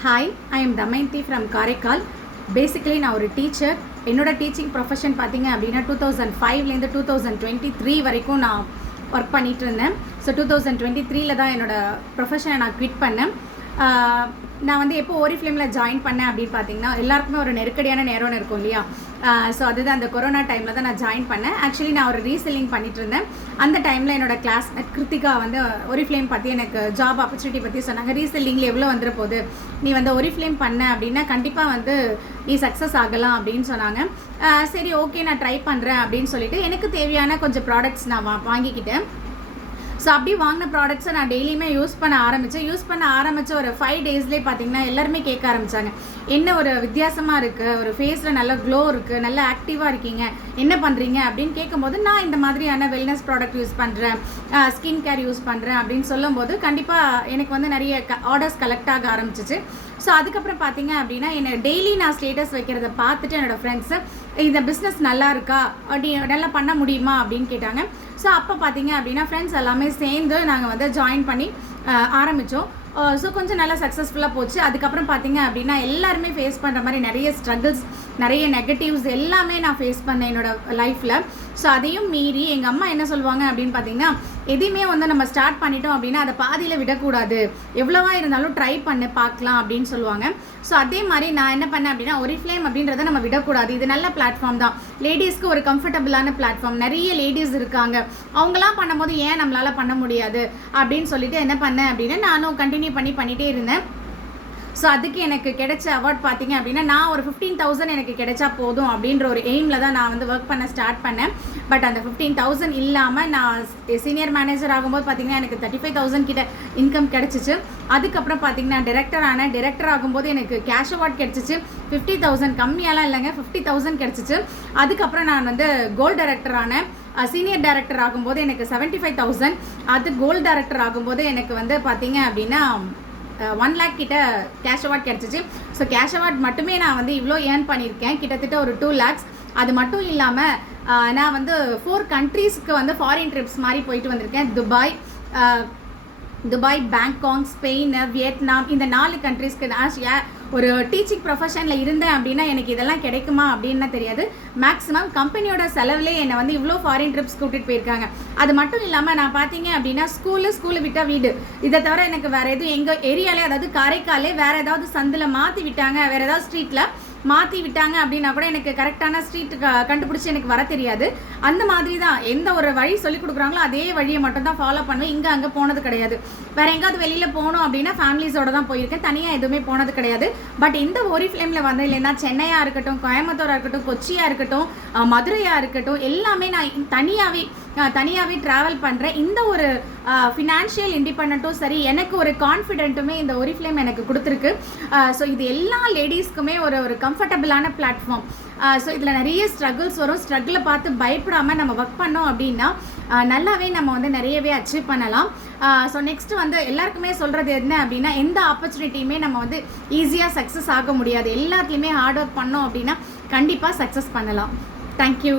Hi, I am Damayanthi from Karaikal. Basically நான் ஒரு teacher. என்னோட டீச்சிங் ப்ரொஃபஷன் பார்த்தீங்க அப்படின்னா 2005லேருந்து 2023 வரைக்கும் நான் ஒர்க் பண்ணிகிட்டு இருந்தேன். ஸோ 2023 தான் என்னோடய ப்ரொஃபஷனை நான் குவிட் பண்ணேன். நான் வந்து எப்போ ஓரிஃப்ளேமில் ஜாயின் பண்ணேன் அப்படின்னு பார்த்தீங்கன்னா, எல்லாருக்குமே ஒரு நெருக்கடியான நேரம்னு இருக்கும் இல்லையா? ஸோ அதுதான் அந்த கொரோனா டைமில் தான் நான் ஜாயின் பண்ணேன். ஆக்சுவலி நான் ஒரு ரீசெல்லிங் பண்ணிட்டு இருந்தேன். அந்த டைமில் என்னோடய கிளாஸ்மேட் கிருத்திகா வந்து ஓரிஃப்ளேம் பற்றி எனக்கு ஜாப் ஆப்பர்ச்சுனிட்டி பற்றி சொன்னாங்க. ரீசெல்லிங்கில் எவ்வளோ வந்துட போகுது, நீ வந்து ஓரிஃப்ளேம் பண்ண அப்படின்னா கண்டிப்பாக வந்து நீ சக்ஸஸ் ஆகலாம் அப்படின்னு சொன்னாங்க. சரி, ஓகே, நான் ட்ரை பண்ணுறேன் அப்படின்னு சொல்லிட்டு எனக்கு தேவையான கொஞ்சம் ப்ராடக்ட்ஸ் நான் வாங்கிக்கிட்டேன். ஸோ அப்படி வாங்கின ப்ராடக்ட்ஸை நான் டெய்லியுமே யூஸ் பண்ண ஆரம்பித்த ஒரு 5 டேஸ்லேயே பார்த்தீங்கன்னா எல்லாருமே கேட்க ஆரம்பித்தாங்க, என்ன ஒரு வித்தியாசமாக இருக்குது, ஒரு ஃபேஸில் நல்ல க்ளோ இருக்குது, நல்ல ஆக்டிவாக இருக்கீங்க, என்ன பண்ணுறீங்க அப்படின்னு கேட்கும்போது, நான் இந்த மாதிரியான வெல்னஸ் ப்ராடக்ட் யூஸ் பண்ணுறேன், ஸ்கின் கேர் யூஸ் பண்ணுறேன் அப்படின்னு சொல்லும்போது கண்டிப்பாக எனக்கு வந்து நிறைய ஆர்டர்ஸ் கலெக்ட் ஆக ஆரம்பிச்சிச்சு. ஸோ அதுக்கப்புறம் பார்த்தீங்க அப்படின்னா என்னை டெய்லி நான் ஸ்டேட்டஸ் வைக்கிறத பார்த்துட்டு என்னோடய ஃப்ரெண்ட்ஸு இந்த பிஸ்னஸ் நல்லா இருக்கா, அப்படி நல்லா பண்ண முடியுமா அப்படின்னு கேட்டாங்க. ஸோ அப்போ பார்த்தீங்க அப்படின்னா ஃப்ரெண்ட்ஸ் எல்லாமே சேர்ந்து நாங்கள் வந்து ஜாயின் பண்ணி ஆரம்பித்தோம். ஸோ கொஞ்சம் நல்லா சக்ஸஸ்ஃபுல்லாக போச்சு. அதுக்கப்புறம் பார்த்தீங்க அப்படின்னா எல்லாருமே ஃபேஸ் பண்ணுற மாதிரி நிறைய ஸ்ட்ரகிள்ஸ், நிறைய நெகட்டிவ்ஸ் எல்லாமே நான் ஃபேஸ் பண்ணேன் என்னோடய லைஃப்பில். ஸோ அதையும் மீறி எங்கள் அம்மா என்ன சொல்லுவாங்க அப்படின்னு பார்த்தீங்கன்னா, எதையுமே வந்து நம்ம ஸ்டார்ட் பண்ணிட்டோம் அப்படின்னா அதை பாதியில் விடக்கூடாது, எவ்வளவா இருந்தாலும் ட்ரை பண்ணு பார்க்கலாம் அப்படின்னு சொல்லுவாங்க. ஸோ அதே மாதிரி நான் என்ன பண்ணேன் அப்படின்னா, ஓரிஃப்ளேம் அப்படின்றத நம்ம விடக்கூடாது, இது நல்ல பிளாட்ஃபார்ம் தான், லேடிஸ்க்கு ஒரு கம்ஃபர்டபுளான பிளாட்ஃபார்ம், நிறைய லேடிஸ் இருக்காங்க, அவங்களாம் பண்ணும்போது ஏன் நம்மளால் பண்ண முடியாது அப்படின்னு சொல்லிட்டு என்ன பண்ணேன் அப்படின்னா நானும் கண்டினியூ பண்ணிகிட்டே இருந்தேன். ஸோ அதுக்கு எனக்கு கிடைச்ச அவார்ட் பார்த்தீங்க அப்படின்னா, நான் ஒரு 15,000 எனக்கு கிடைச்சா போதும் அப்படின்ற ஒரு எய்மில் தான் நான் வந்து ஒர்க் பண்ண ஸ்டார்ட் பண்ணேன். பட் அந்த 15,000 இல்லாமல் நான் சீனியர் மேனேஜர் ஆகும்போது பார்த்தீங்கன்னா எனக்கு 35,000 கிட்ட இன்கம் கிடச்சிச்சு. அதுக்கப்புறம் பார்த்தீங்கன்னா டிரெக்டர் ஆகும்போது எனக்கு கேஷ் அவார்ட் கிடச்சிச்சு. 50,000 கம்மியாலாம் இல்லைங்க, 50,000 கிடச்சிச்சு. அதுக்கப்புறம் நான் வந்து கோல்டு டைரக்டர் ஆனேன். சீனியர் டைரக்டர் ஆகும்போது எனக்கு 75,000. அது கோல்டு டைரக்டர் ஆகும்போது எனக்கு வந்து பார்த்தீங்க அப்படின்னா 1 lakh கிட்ட கேஷ் அவார்ட் கிடச்சிச்சு. ஸோ கேஷ் அவார்ட் மட்டுமே நான் வந்து இவ்வளோ ஏர்ன் பண்ணியிருக்கேன், கிட்டத்தட்ட ஒரு 2 lakhs. அது மட்டும் இல்லாமல் நான் வந்து 4 கண்ட்ரீஸ்க்கு வந்து ஃபாரின் ட்ரிப்ஸ் மாதிரி போயிட்டு வந்திருக்கேன். துபாய், பேங்காக், ஸ்பெயின், வியட்நாம், இந்த 4 கண்ட்ரீஸ்க்கு நான் ஒரு டீச்சிங் ப்ரொஃபஷனில் இருந்தேன் அப்படின்னா எனக்கு இதெல்லாம் கிடைக்குமா அப்படின்னா தெரியாது. மேக்ஸிமம் கம்பெனியோட செலவுலே என்னை வந்து இவ்வளோ ஃபாரின் ட்ரிப்ஸ் கூட்டிகிட்டு போயிருக்காங்க. அது மட்டும் இல்லாமல் நான் பார்த்தீங்க அப்படின்னா ஸ்கூலு விட்டால் வீடு, இதை தவிர எனக்கு வேறு எதுவும் எங்கள் ஏரியாலே, அதாவது காரைக்காலே வேறு ஏதாவது சந்தில் மாற்றி விட்டாங்க, வேறு ஏதாவது ஸ்ட்ரீட்டில் மாற்றி விட்டாங்க அப்படின்னா கூட எனக்கு கரெக்டான ஸ்ட்ரீட்டு கண்டுபிடிச்சி எனக்கு வர தெரியாது. அந்த மாதிரி தான் எந்த ஒரு வழி சொல்லிக் கொடுக்குறாங்களோ அதே வழியை மட்டும் தான் ஃபாலோ பண்ணுவேன். இங்கே அங்கே போனது கிடையாது. வேறு எங்காவது வெளியில் போகணும் அப்படின்னா ஃபேமிலிஸோடு தான் போயிருக்கேன், தனியாக எதுவுமே போனது கிடையாது. பட் இந்த ஓரிஃப்ளேமில் வந்து இல்லைன்னா சென்னையாக இருக்கட்டும், கோயம்புத்தூராக இருக்கட்டும், கொச்சியாக இருக்கட்டும், மதுரையாக இருக்கட்டும், எல்லாமே நான் தனியாகவே ட்ராவல் பண்ணுறேன். இந்த ஒரு ஃபினான்ஷியல் இண்டிபெண்ட்டும் சரி, எனக்கு ஒரு கான்ஃபிடென்ட்டுமே இந்த ஓரிஃப்ளேம் எனக்கு கொடுத்துருக்கு. ஸோ இது எல்லா லேடிஸ்க்குமே ஒரு கம்ஃபர்டபுளான பிளாட்ஃபார்ம். ஸோ இதில் நிறைய ஸ்ட்ரகிள்ஸ் வரும். ஸ்ட்ரகிளை பார்த்து பயப்படாமல் நம்ம ஒர்க் பண்ணோம் அப்படின்னா நல்லாவே நம்ம வந்து நிறையவே அச்சீவ் பண்ணலாம். ஸோ நெக்ஸ்ட்டு வந்து எல்லாருக்குமே சொல்கிறது என்ன அப்படின்னா, எந்த ஆப்பர்ச்சுனிட்டியுமே நம்ம வந்து ஈஸியாக சக்ஸஸ் ஆக முடியாது. எல்லாத்துலேயுமே ஹார்ட் ஒர்க் பண்ணோம் அப்படின்னா கண்டிப்பாக சக்ஸஸ் பண்ணலாம். தேங்க்யூ.